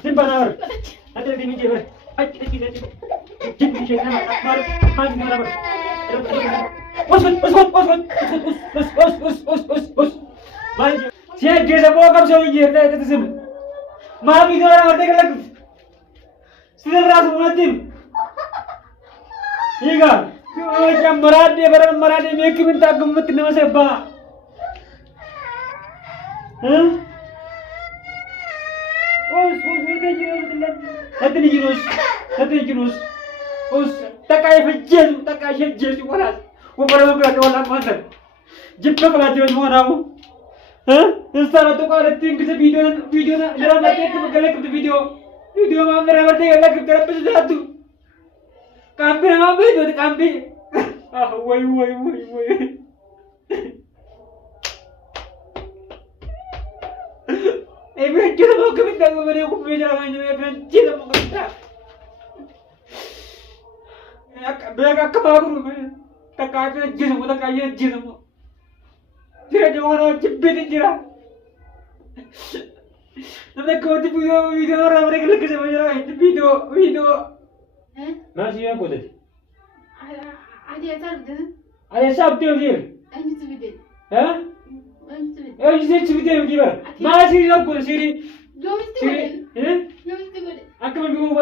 Simpanawar. Ada di meja ber. Jin shaytan akbar. Haj mara ber. Us. Mai saya dia semua kam so ini ada itu sim. Ma video orang ada kelak. Sudah ras munatim. Iya. Jam meradi barang meradi meki minta gemut nama siapa? Hah? هاتني جلوس بص تكاي في الجيل تكاي في الجيل ولا وبرا بقى ولا مانر جبت لك لا جوز مونامو ها انسان تو قال تين كذا فيديو لا ما تيجي بقول لك فيديو ما मेरा बर्थडे लग तेरा पे जा तू काम पे ना भी तो काम पे वही मैं किधर भाग के बिता को मेरे को भेज रहा है मैं अपने जिला में बिता बेग का भाग रू मैं तका के जिसम तका ये जिसम तेरे जवान चिप्पे नहीं जिरा हमने कोई वीडियो रामरे के लगे समझ रहा है वीडियो हैं ना सिया को दे अरे सब दे ये हैं Eu disse que video aqui, mano. Mas se não pode ser. Hein? Aqui vai o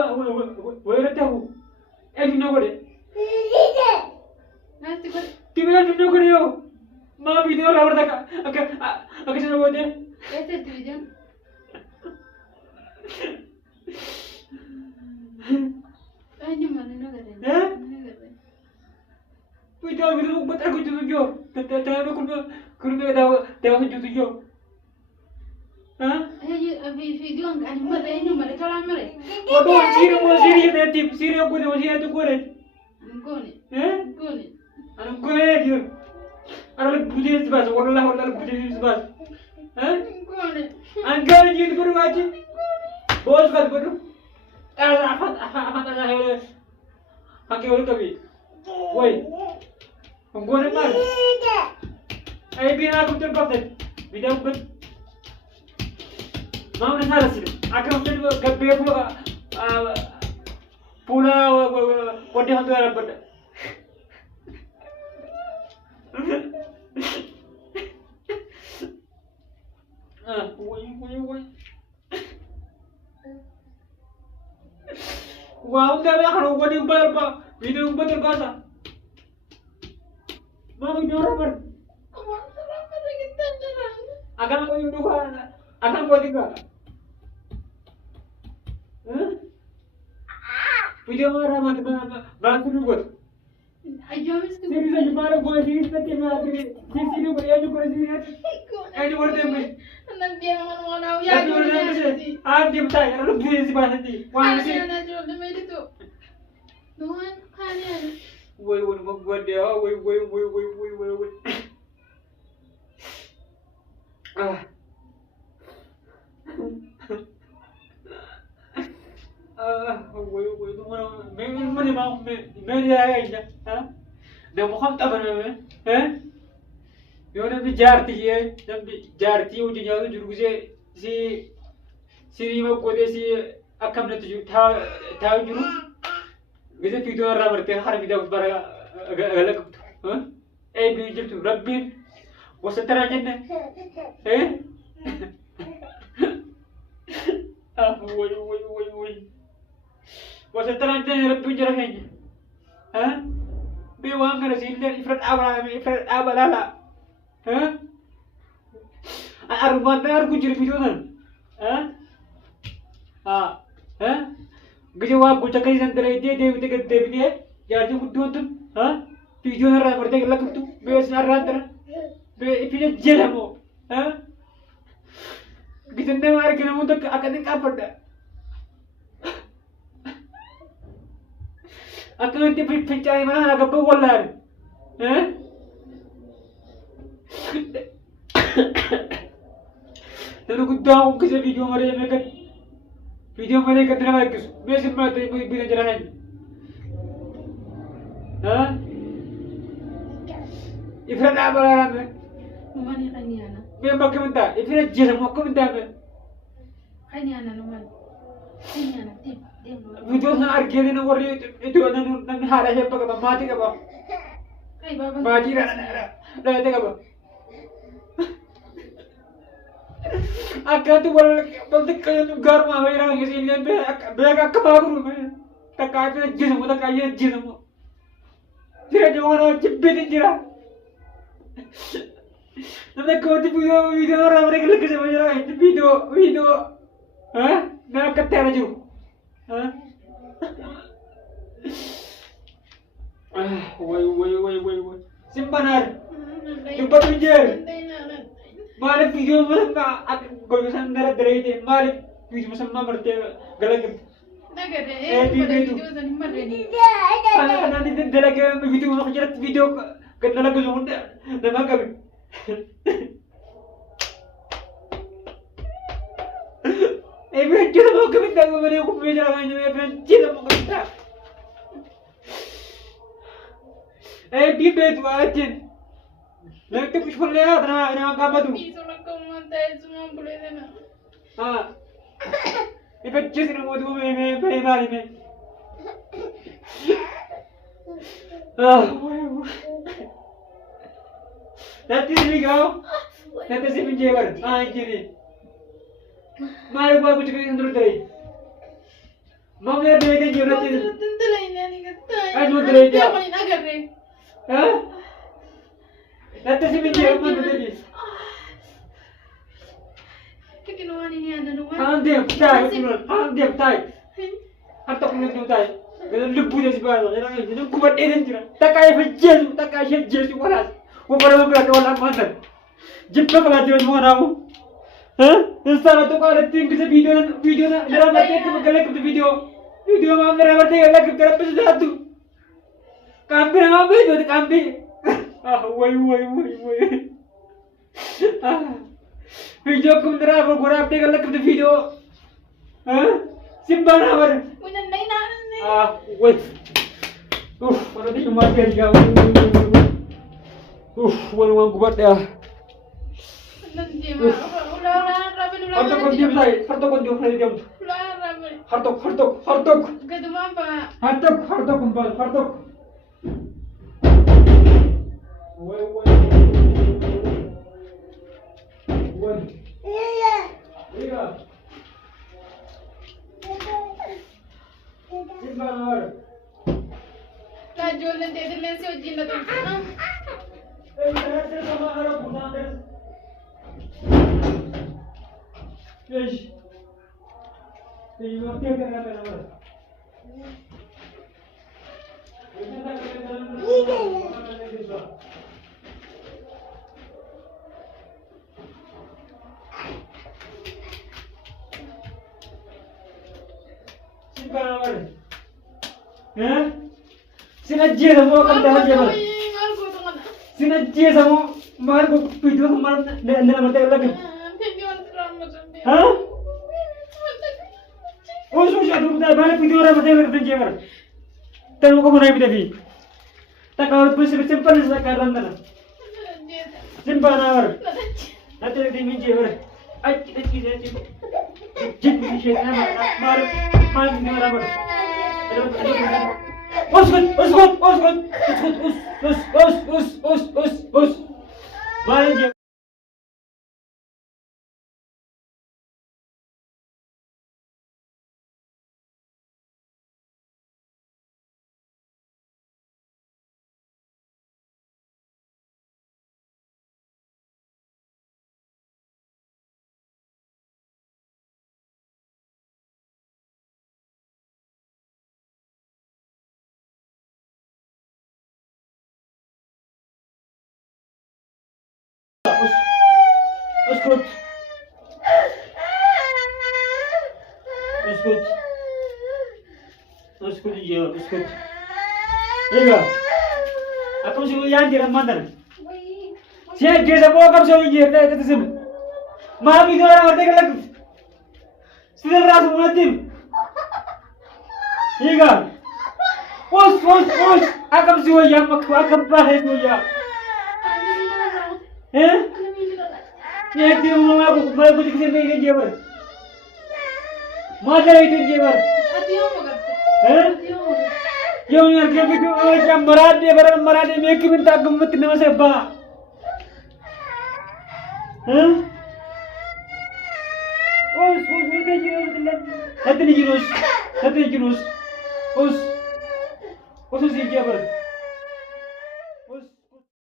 até o. É de novo, né? Que vai de novo, né? Mas video lá agora aqui já não pode. Esse é vídeo. Ai, mano, não dá. Hein? Video betul aku juga. Tanya aku كل ده جوتيو ها فيديو عن مرة كلام مرة ودو سيري نتيب سيري أقول ده سيري تقولي ها أنا قولي كير أنا لك بديس بس والله لك بديس بس ها أنا قال جيت برو أجي بوس قد برو أنا هاي هكذا ولا كبي وين هم قولي مال أي بينا كنت البطل بيدا وبد ما من هذا السلم أكرم تلو كبيه بولا ودي هم ترى بد وين وهم ده بيخرج ودي وبربا بيدا وبد الباسا ما بيجوا ربر akan mau hidup akan mau tinggal video marah mata bantu dulu sini saja marah gua sini seperti marah sini beri aja gua sini aja gua tembus nanti yang mau ya dia bertanya lalu dia si bahasa di wah sih ada jual demi itu Tuhan kalian woi mau buat dia woi वही तुम्हारा मैं माँ मैं जाएगा इधर हाँ देखो हम तब बने हैं योने भी जारती है जब जारती हो जो जाओ जुर्ग से सीरी में कोई सी अकम ने तो था जुर्ग वैसे फिर तो रहा बरते हर विधा बरा गलत हाँ एक भी जब तू रब्बी वो सत्रह जन हैं वही वो सत्रह जन रब्बी जरा हैं हाँ बेवांग कर सीधे इफ्रत आवाला ला हाँ अरुमान में कुछ रिपीट होना हाँ गजवा कुछ कहीं संतर है देवी यार जो कुछ होतुन हाँ वीडियो ना रहा पड़ते गलत कुछ बेस ना रहा तरह फिर जेल हम हाँ कितने मार के ना तो अकने क्या पड़ता अकने ते फिर चाय में ना कब बोल रहा है हैं तो कुछ दाऊ किसी वीडियो मरे में कर वीडियो मरे कितने बार किस बेसिक में तो भी नजर है हाँ इफरात आप बड़ा रहा है Mana kaniana? मैं मक्के में था इफरात जेल मक्के में था मैं Kaniana naman. sana argee na warri iddoo namni haadha ishee qaba maatii qaba. Maatii dhalatee qaba. Akkatti wal xiqqaa gaaruma fayyadamu keessi illee beeka akka baakuru takka akka ajjeesamu takka ayyee ajjeesamu. Jireenya mana jibbiti jira. Namni akka wanti viidiyoo irraa mana lakkisee jira viidiyoo nama akkatti haala jiru. Way. Simbanar. Dubbatu hin jeeru. Maaliif viidiyoo masammaa gosa san gara dareete maaliif viidiyoo masammaa martee galagirte? Kanaan dalagee viidiyoo maka jiratti viidiyoo gad dalagatu hunda nama qabe. Ebi jira mau kami tak mana aku punya cara macam ni jira mau kami tak. Ebi betul aja. Lalu tu kuch boleh ya, nama apa tu? हाँ ये बच्चे से नमोद को मैं बारी में nanti sini kau nanti sini menjebar ini malu bagus juga yang terus dari mau nggak ada yang jebar itu aduh dari dia nanti sini menjebar mana tadi Handem tay. Harta punya tu tay. Kalau lupa jadi sebab, jadi kuat eden cira. Tak kaya berjesu, tak kaya jesu waras. Umur berapa orang mana? Jepang kalau dia semua tahu. Instan tu kalau tinggi se video na, dalam batik tu kalau kita video mana dalam batik kalau kita dapat sesuatu. Kampi nama apa itu kampi? Woi. Video ko nara ko gora update कर लग video simple ना वर मुझे नहीं ना wait mana di rumah dia juga wan kubat ya nanti ulah ramen harto kon diam diam ulah ramen hartok gitu apa hartok kumpul hartok woi Iya. Simbanar. Najol nanti ada lensi uji nanti. Terus sama harap pulang terus. Yes. Ini waktu yang kena nama. Sinajia semua kan dalam jalan. Sinajia semua mahal ko video mahal dalam mata lagi. Hah? Oh susah tu dah mahal video orang mata lagi jalan. Tahu kau mana video? Tak kau pun simpan sekarang dah. Simpan awal. Nanti lagi minjem awal. Aji. Jadi saya mahal video orang mata. Us. Main Uskut. Ega. Aku suruh yang di Ramadan. Siapa dia semua kamu suruh yang di itu sih. Malam itu orang mati kalau sudah rasa mati. Ega. Us. Aku suruh yang aku pakai itu ya. Nanti mau aku dikasih ini jebar. Mana itu jebar? Hati apa kata? Yung nagkabi ko siya marade may kiminta gumit na masaba. Us hati ni jinus. Us si Jabar.